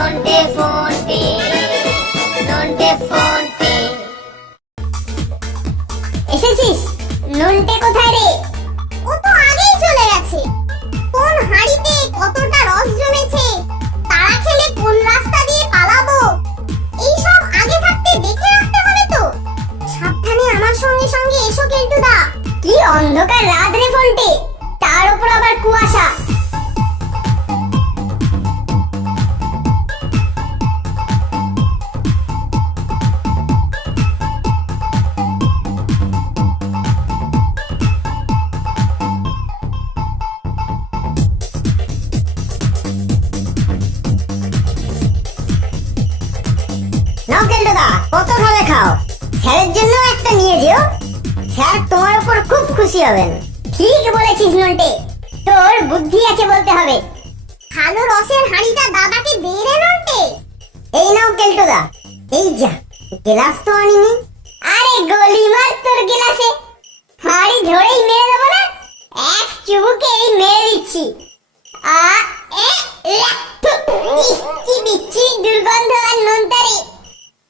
নন্টে ফন্টে নন্টে ফন্টে। এসেছিস? নন্টে কোথায় রে? ও তো আগেই চলে গেছে। কোন হাড়িতে কতটা রস জমেছে, তারা খেলে কোন রাস্তা দিয়ে পালাবো, এই সব আগে থাকতে দেখে রাখতে হবে তো। সাবধানে আমার সঙ্গে সঙ্গে এসো কেলটুদা। কি অন্ধকার রাত রে ফন্টে, তার উপর আবার কুয়াশা। নাও কেলটুদা, কত খাবে খাও, স্যারের জন্য একটা নিয়ে যেও, স্যার তোমার উপর খুব খুশি হবেন। ঠিক বলেছিস নন্টে, তোর বুদ্ধি আছে বলতে হবে। ভালো রসের হাড়িটা দাদাকে দে রে নন্টে। এই নাও কেলটুদা, এই যা, গ্লাস তো আনিনি। আরে গলি মার তোর গ্লাসে, হাড়ি ধরেই মেরে দেবো না, এক চুমুকেই মেরে দিচ্ছি। আ এ লাথু, কি বিচ্ছিরি দুর্গন্ধ আর নোনতারে।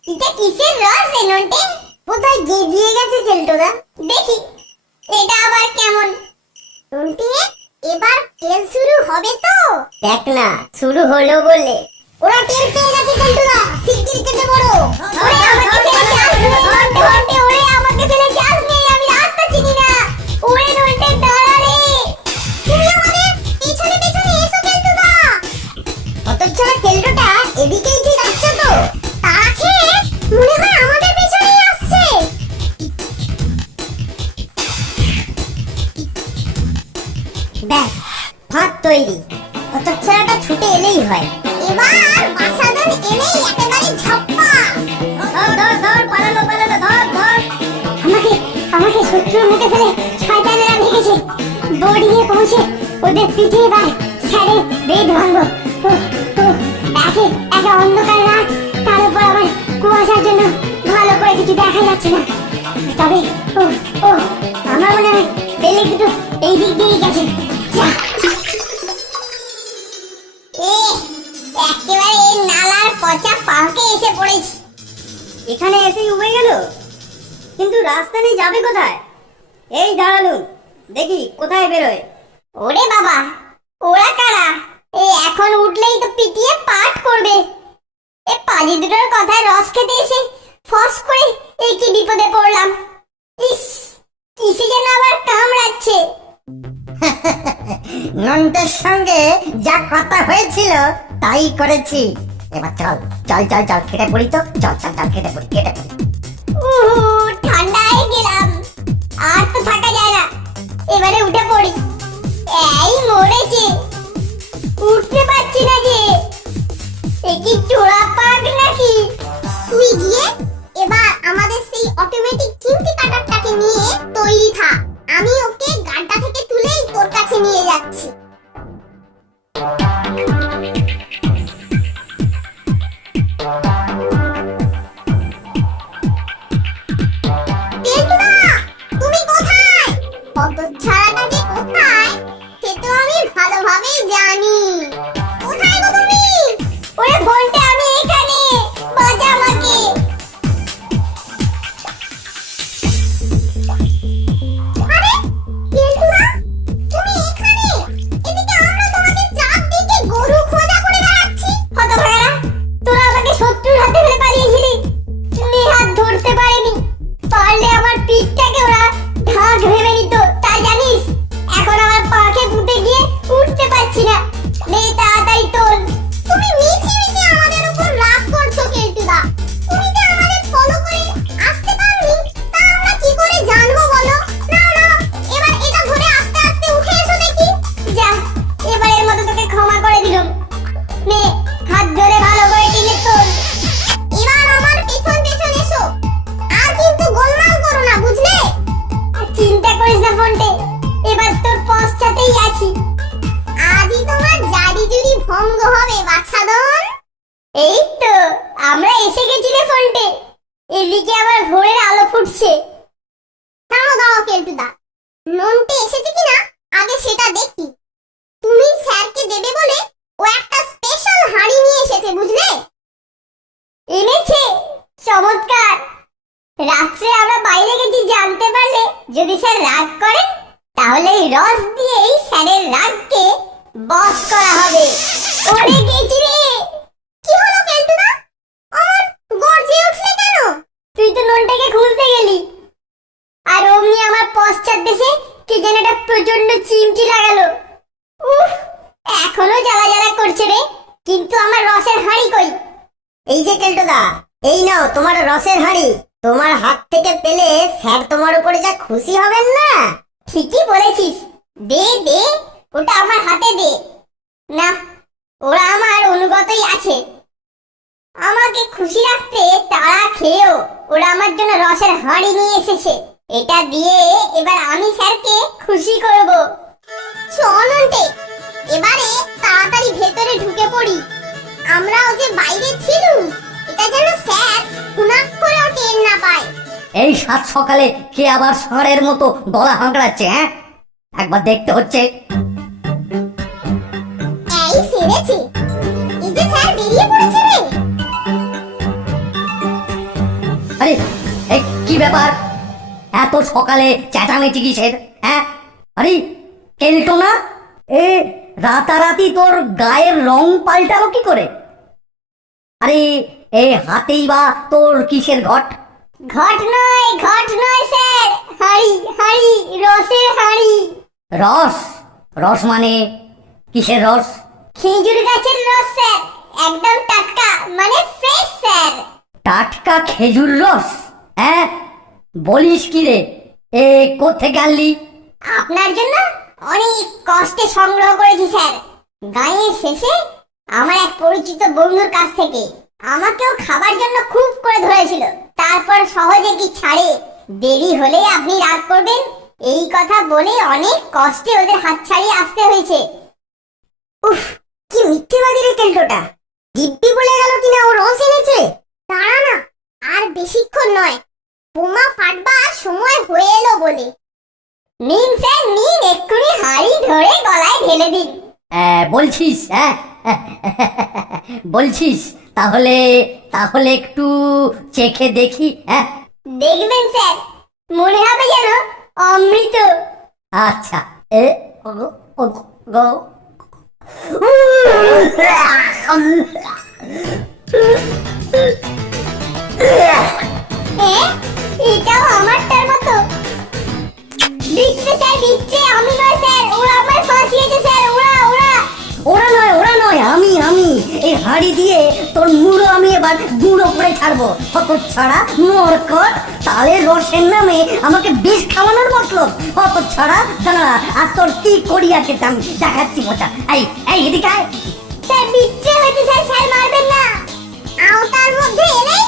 এটা কিসের রস রে নন্টে? কোথায় গেজিয়ে গেছে কেলটুদা, দেখি এটা আবার কেমন। নন্টে, এবার তেল শুরু হবে তো? দেখ না, শুরু হলো বলে ওরা টের পেয়ে গেছে কেলটুদা, শিগগির কেটে পড়ো। ওরে আমাকে ফেলে যাস, নন্টে নন্টে, ওরে আমাকে ফেলে যাস নে, আমি রাস্তা চিনি না। ওরে নন্টে দাঁড়া রে। তুমি আমাদের পেছনে পেছনে এসো কেলটুদা। হতচ্ছাড়া কেলটুটা এদিকেই ঠিক আসছে তো। তারা খেয়ে মনে হয় আমাদের পেছনেই আসছে। ব্যাস, ভাত তৈরি। হতচ্ছাড়াটা ছুটে এলেই হয়। এবার বাসাদন এলেই একেবারে ঝপ্পা। ধর ধর ধর, পালালো পালালো, ধর ধর। আমাকে আমাকে শত্রুর মুখে ফেলে শয়তানেরা ভেগেছে। বোর্ডিংয়ে পৌঁছে ওদের পিঠে এবার স্যারের বেদ ভাঙবো। একে একে অন্ধকার রাত, তার উপর আবার কুয়াশার জন্য ভালো করে কিছু দেখা যাচ্ছে না। তবে ও ও আমার মনে হয় পেলে দুটো এই দিক দিয়েই গেছে। যা। একেবারে নালার পচা পাকে এসে পড়েছি। এখানে এসেই উবে গেল, কিন্তু রাস্তা নেই, যাবে কোথায়? এই দাঁড়ালুম, দেখি কোথায় বেরোয়। ওরে বাবা, ওরা কারা? এখন উঠলেই তো পিটিয়ে পাট করবে। এ পাজি দুটোর কথায় রস খেতে এসে ফস করে এই কি বিপদে পড়লাম। ইস, কিসে যেন আবার কামড়াচ্ছে। নন্টের সঙ্গে যা কথা হয়েছিল তাই করেছি। এবার চল চল চল চল, কেটে পড়ি তো, চল চল চল, কেটে পড়ি কেটে পড়ি। ঠান্ডায় গেলাম, আর তো থাকা যায় না, এবারে উঠে পড়ি। এই মরেছে, উঠতে পারছি না যে। এ কি চোরা পাক নাকি? তুই গিয়ে এবার আমাদের সেই অটোমেটিক চিমটি কাটারটাকে নিয়ে তৈরি থাক। আমি ওকে গাড্ডা থেকে তুলেই তোর কাছে নিয়ে যাচ্ছি। কেলটুদা, তুমি কোথায়? হতচ্ছাড়াটা যে কোথায় সে তো আমি ভালোভাবেই জানি। কোথায় গো তুমি? ওরে ফোনটা, আমি এখানে, বাঁচা আমাকে। আরে কেলটুদা, তুমি এখানে? এদিকে আমরা তোমাকে চাপ দিকে গরু খোঁজা করে বেড়াচ্ছি। হতভাগারা, তোরা আমাকে শত্রুর হাতে ফেলে পালিয়েছিলি, নেহাত ধরতে পারেনি। পারলে আমার পিঠটাকে ওরা ঢাক ভেবে নিত, তা জানিস? এখন আমার পাকে পুঁতে গিয়ে উঠতে পারছি না। নে তাড়াতাড়ি তোল। তুমি মিছি মিছি আমাদের উপর রাগ করছো কেলটুদা। তুমি যে আমাদের ফলো করে আসতে পারোনি তা আমরা কি করে জানবো বলো? না না, এবার এটা ধরে আস্তে আস্তে উঠে এসো দেখি। যা, এবারের মতো তোকে ক্ষমা করে দিলাম। নে, হাত ধরে ভালো করে টেনে তোল। এবার আমার পেছন পেছন এসো, আর কিন্তু গোলমাল করো না, বুঝলে? আর চিন্তা করিস না ফোনটে, এবার তোর পশ্চাতেই আছি। আজই তোমার জারি জুরি ভঙ্গ হবে বাছাদন। এই তো আমরা এসে গেছি রে ফোনটে, এদিকে আবার ভোরের আলো ফুটছে। থামো দাও কেলটুদা, নন্টে এসেছে কিনা আগে সেটা দেখি। তুমি স্যারকে দেবে বলে ও একটা স্পেশাল হাঁড়ি নিয়ে এসেছে, বুঝলে? স্যার রাগ করেন, তাহলে এই রস দিয়েই স্যারের রাগকে বশ করা হবে। ওরে গেছি রে। কি হলো কেলটুদা? আমার গর্জে উঠলে কেন? তুই তো নলটাকে খুঁজতে গেলি, আর অমনি আমার পশ্চাৎ দেশে কি যেন একটা প্রচন্ড চিমটি লাগালো। উফ, এখনো জ্বালা জ্বালা করছে রে। কিন্তু আমার রসের হাঁড়ি কই? এই যে কেলটুদা, এই নাও তোমার রসের হাঁড়ি। তোমার হাত থেকে পেলে স্যার তোমার উপরে যা খুশি হবেন না। ঠিকই বলেছিস, দে দে, ওটা আমার হাতে দে। না, ওরা আমার অনুগতই আছে। আমাকে খুশি রাখতে তারা খেয়েও ওরা আমার জন্য রসের হাঁড়ি নিয়ে এসেছে। এটা দিয়ে এবার আমি স্যারকে খুশি করব। চল নন্টে, এবারে তাড়াতাড়ি ভেতরে ঢুকে পড়ি। আমরাও যে বাইরে ছিলুম, এটা যেন স্যার হুনাক করেও টের না পায়। এই সাত সকালে কে আবার ষাঁড়ের মতো গলা হাঁকড়াচ্ছে? হ্যাঁ, একবার দেখতে হচ্ছে। এই সেরেছে, এই যে স্যার বেরিয়ে পড়েছে রে। আরে এই কি ব্যাপার? এত সকালে চেঁচামেচি কিসের? হ্যাঁ, আরে কেলটো না, এ রাতারাতি তোর গায়ের রং পাল্টালো কি করে? আরে এ হাতেই বা তোর কিসের ঘট? ঘট নয় স্যার, হাঁড়ি হাঁড়ি, রসের হাঁড়ি। রস? রস মানে কিসের রস? খেজুর গাছের রস স্যার, একদম টাটকা, মানে ফ্রেশ স্যার। টাটকা খেজুর রস? হ্যাঁ, বলিস কি রে? এ কোত্থেকে আনলি? আপনার জন্য অনেক কষ্টে সংগ্রহ করেছি স্যার। গায়ের শেষে আমার এক পরিচিত বন্ধুর কাছ থেকে। আমাকেও খাবার জন্য খুব করে ধরেছিল, তারপর সহজে কি ছাড়ে। দেরি হলে আপনি রাগ করবেন এই কথা বলে অনেক কষ্টে ওদের হাত ছাড়িয়ে আসতে হয়েছে। উফ, কি মিথ্যেবাদী রে কেলটোটা। দিব্যি বলে গেল কিনা ও রস এনেছে। দাঁড়া না, আর বেশিক্ষণ নয়, বোমা ফাটবার সময় হয়ে এলো বলে। নিন স্যার নিন, এক্ষুনি হাঁড়ি ধরে গলায় ঢেলে দিন। বলছিস? হ্যাঁ বলছিস, তাহলে তাহলে একটু চেখে দেখি। হ্যাঁ, দেখবেন স্যার, মনে হবে যেন অমৃত। আচ্ছা। এ ও ও গো এটাও আমারটার মতো। দিচ্ছে স্যার দিচ্ছে, আমি নয় স্যার, ওরা আমায় ফাঁসিয়েছে স্যার, ওরা ওরা। ওরা নয়, আমি এই হাঁড়ি দিয়ে তোর মুড়ো আমি এবার গুঁড়ো করে ছাড়বো। হত ছাড়া মরকট, তালের রসের নামে আমাকে বিষ খাওয়ানোর মতলব। হত ছাড়া জানা, আর তোর কি করিয়াকে আমি দেখাচ্ছি মজা। এই এদিকে আয়। স্যার দিচ্ছে হয়েছে স্যার, স্যার মারবেন না। আওতার মধ্যে এলেই